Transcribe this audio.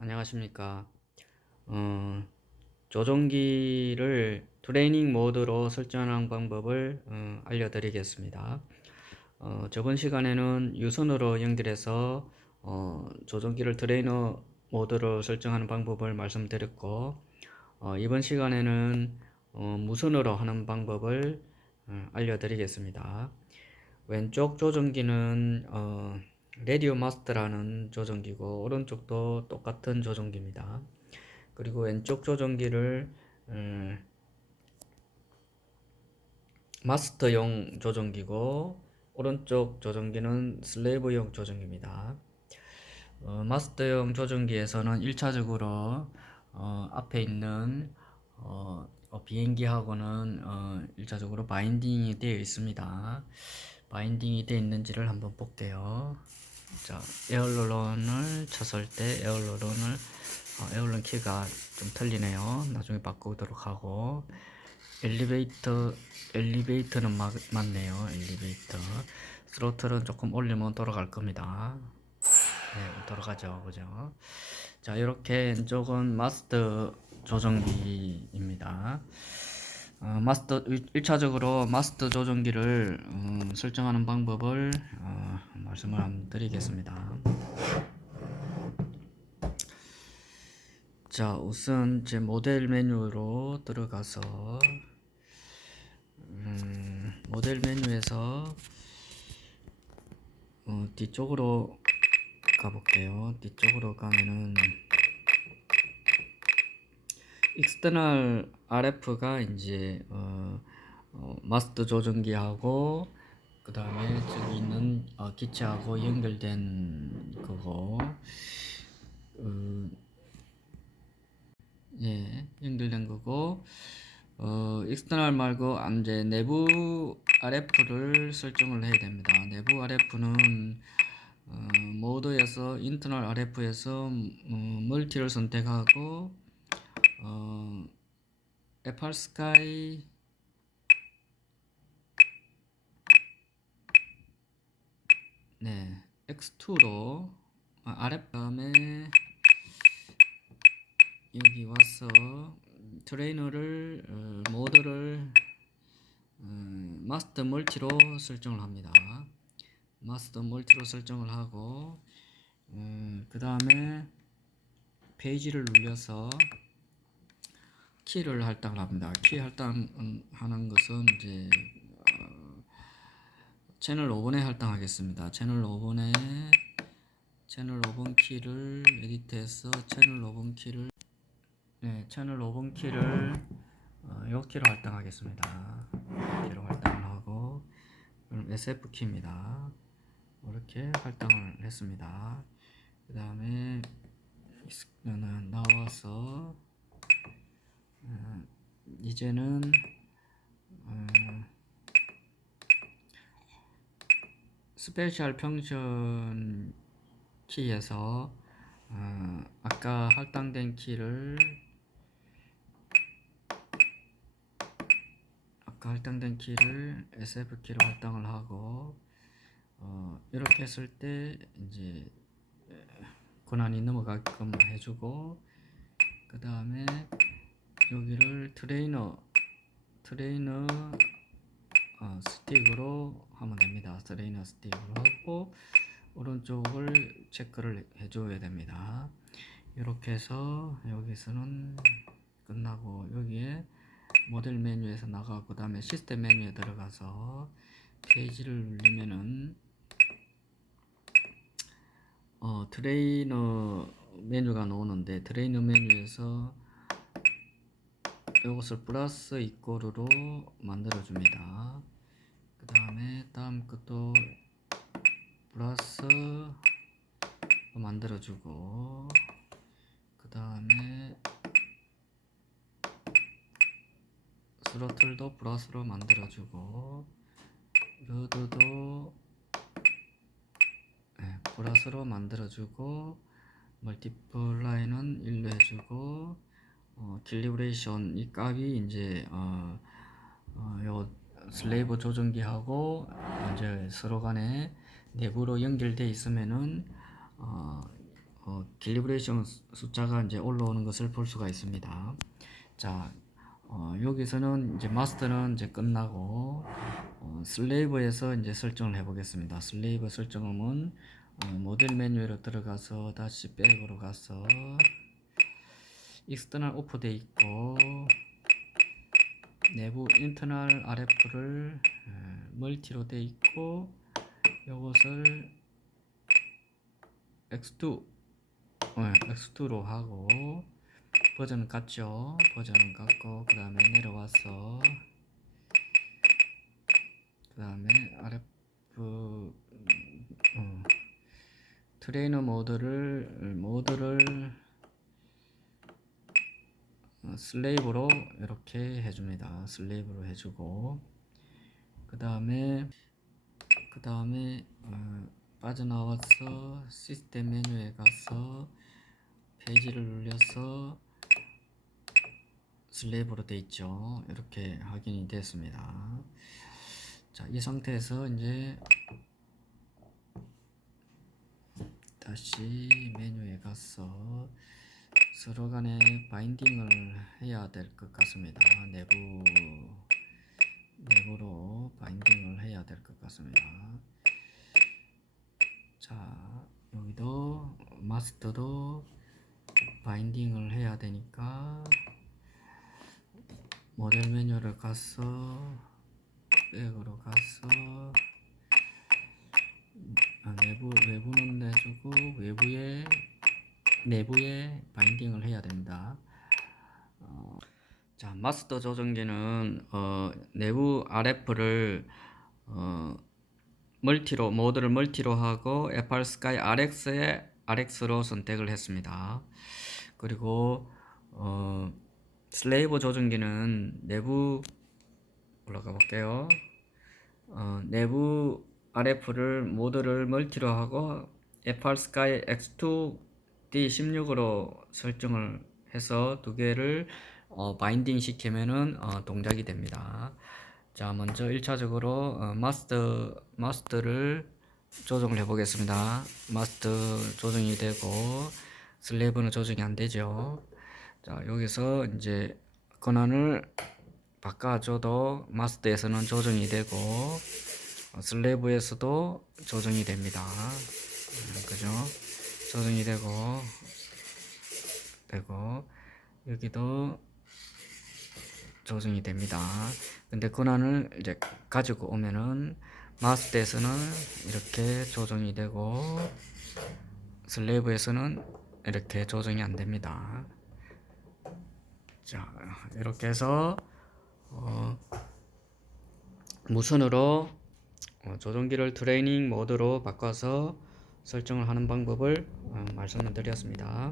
안녕하십니까. 어, 조종기를 트레이닝 모드로 설정하는 방법을 어, 알려드리겠습니다. 어, 저번 시간에는 유선으로 연결해서 어, 조종기를 트레이너 모드로 설정하는 방법을 말씀드렸고 어, 이번 시간에는 어, 무선으로 하는 방법을 어, 알려드리겠습니다. 왼쪽 조종기는 어, 레디오 마스터라는 조종기고 오른쪽도 똑같은 조종기입니다. 그리고 왼쪽 조종기를 음, 마스터용 조종기고 오른쪽 조종기는 슬레이브용 조종기입니다. 어, 마스터용 조종기에서는 1차적으로 어, 앞에 있는 어, 어, 비행기하고는 어, 1차적으로 바인딩이 되어 있습니다. 바인딩이 되어 있는지를 한번 볼게요. 자, 에어로런을 쳤을 때 에어로런을 어, 에어로런 키가 좀 틀리네요. 나중에 바꾸도록 하고 엘리베이터 엘리베이터는 맞, 맞네요. 엘리베이터 스로틀은 조금 올리면 돌아갈 겁니다. 네, 돌아가죠, 그죠? 자, 이렇게 왼쪽은 마스터 조정기입니다. 어, 마스터 1차적으로 마스터 조정기를 음, 설정하는 방법을 어, 말씀을 드리겠습니다. 자, 우선 제 모델 메뉴로 들어가서 음, 모델 메뉴에서 어, 뒤쪽으로 가볼게요. 뒤쪽으로 가면은 익스터널 RF가 이제 어, 어, 마스터 조정기하고 그 다음에 저기 있는 어, 기체하고 연결된 그거 어, 예 연결된 거고 어, 익스터널 말고 이제 내부 RF를 설정을 해야 됩니다. 내부 RF는 어, 모드에서 인터널 RF에서 어, 멀티를 선택하고 어, 에팔 스카이 네 X2로 아, 다음에 여기 와서 트레이너를 어, 모드를 음, 마스터 멀티로 설정을 합니다. 마스터 멀티로 설정을 하고 음, 그 다음에 페이지를 눌려서 키를 할당을 합니다. 키 할당하는 것은 이제 어, 채널 5번에 할당하겠습니다. 채널 5번에 채널 5번 키를 에디트해서 채널 5번 키를 네, 채널 5번 키를 어, 요 키로 할당하겠습니다. 키로 할당을 하고 그럼 SF 키입니다. 이렇게 할당을 했습니다. 그 다음에 나와서 어, 이제는 어, 스페셜 펑션 키에서 어, 아까 할당된 키를 아까 할당된 키를 SF 키로 할당을 하고 어, 이렇게 했을 때 이제 권한이 넘어가게끔 해주고 그 다음에 여기를 트레이너 트레이너 어, 스틱으로 하면 됩니다. 트레이너 스틱으로 하고 오른쪽을 체크를 해줘야 됩니다. 이렇게 해서 여기서는 끝나고 여기에 모델 메뉴에서 나가고 그 다음에 시스템 메뉴에 들어가서 페이지를 누르면은 어, 트레이너 메뉴가 나오는데 트레이너 메뉴에서 이것을 플러스 이꼬르로 만들어 줍니다. 그 다음에 다음 것도 플러스 만들어 주고 그 다음에 스로틀도 플러스로 만들어 주고 로드도 네, 플러스로 만들어 주고 멀티플라이는 1로 해주고 어, 딜리브레이션 이 값이 이제 어, 어, 요 슬레이브 조정기하고 이제 서로 간에 내부로 연결돼 있으면은 어, 어, 캘리브레이션 수- 숫자가 이제 올라오는 것을 볼 수가 있습니다. 자, 어, 여기서는 이제 마스터는 이제 끝나고 어, 슬레이브에서 이제 설정을 해 보겠습니다. 슬레이브 설정음은 어, 모델 메뉴로 들어가서 다시 백으로 가서 익스터널 오프 돼 있고 내부 인터널 RF를 멀티로 돼 있고 이것을 X2 네, X2로 하고 버전은 같죠? 버전은 같고 그 다음에 내려와서 그 다음에 RF 어, 트레이너 모드를 모드를 어, 슬레이브로 이렇게 해줍니다. 슬레이브로 해주고 그 다음에 그 다음에 어, 빠져나와서 시스템 메뉴에 가서 페이지를 눌려서 슬레이브로 돼 있죠. 이렇게 확인이 됐습니다. 자, 이 상태에서 이제 다시 메뉴에 가서 서로 간에 바인딩을 해야 될 것 같습니다. 내부 내부로 바인딩을 해야 될 것 같습니다. 자, 여기도 마스터도 바인딩을 해야 되니까 모델 메뉴를 가서 백으로 가서 아, 내부 외부는 내주고 외부에 내부에 바인딩을 해야 됩니다. 어, 자 마스터 조정기는 어, 내부 RF를 어, 멀티로 모드를 멀티로 하고 FR 스카이 RX에 RX로 선택을 했습니다. 그리고 어, 슬레이브 조정기는 내부 올라가 볼게요. 어, 내부 RF를 모드를 멀티로 하고 FR 스카이 X2 D16으로 설정을 해서 두 개를 어, 바인딩 시키면은 어, 동작이 됩니다. 자, 먼저 1차적으로 어, 마스터 마스터를 조정을 해 보겠습니다. 마스터 조정이 되고 슬래브는 조정이 안 되죠. 자, 여기서 이제 권한을 바꿔줘도 마스터에서는 조정이 되고 어, 슬래브에서도 조정이 됩니다. 음, 그죠? 조정이 되고 되고 여기도 조정이 됩니다. 근데 권한을 이제 가지고 오면은 마스터에서는 이렇게 조정이 되고 슬래브에서는 이렇게 조정이 안 됩니다. 자 이렇게 해서 어, 무선으로 어, 조종기를 트레이닝 모드로 바꿔서 설정을 하는 방법을 어, 말씀을 드렸습니다.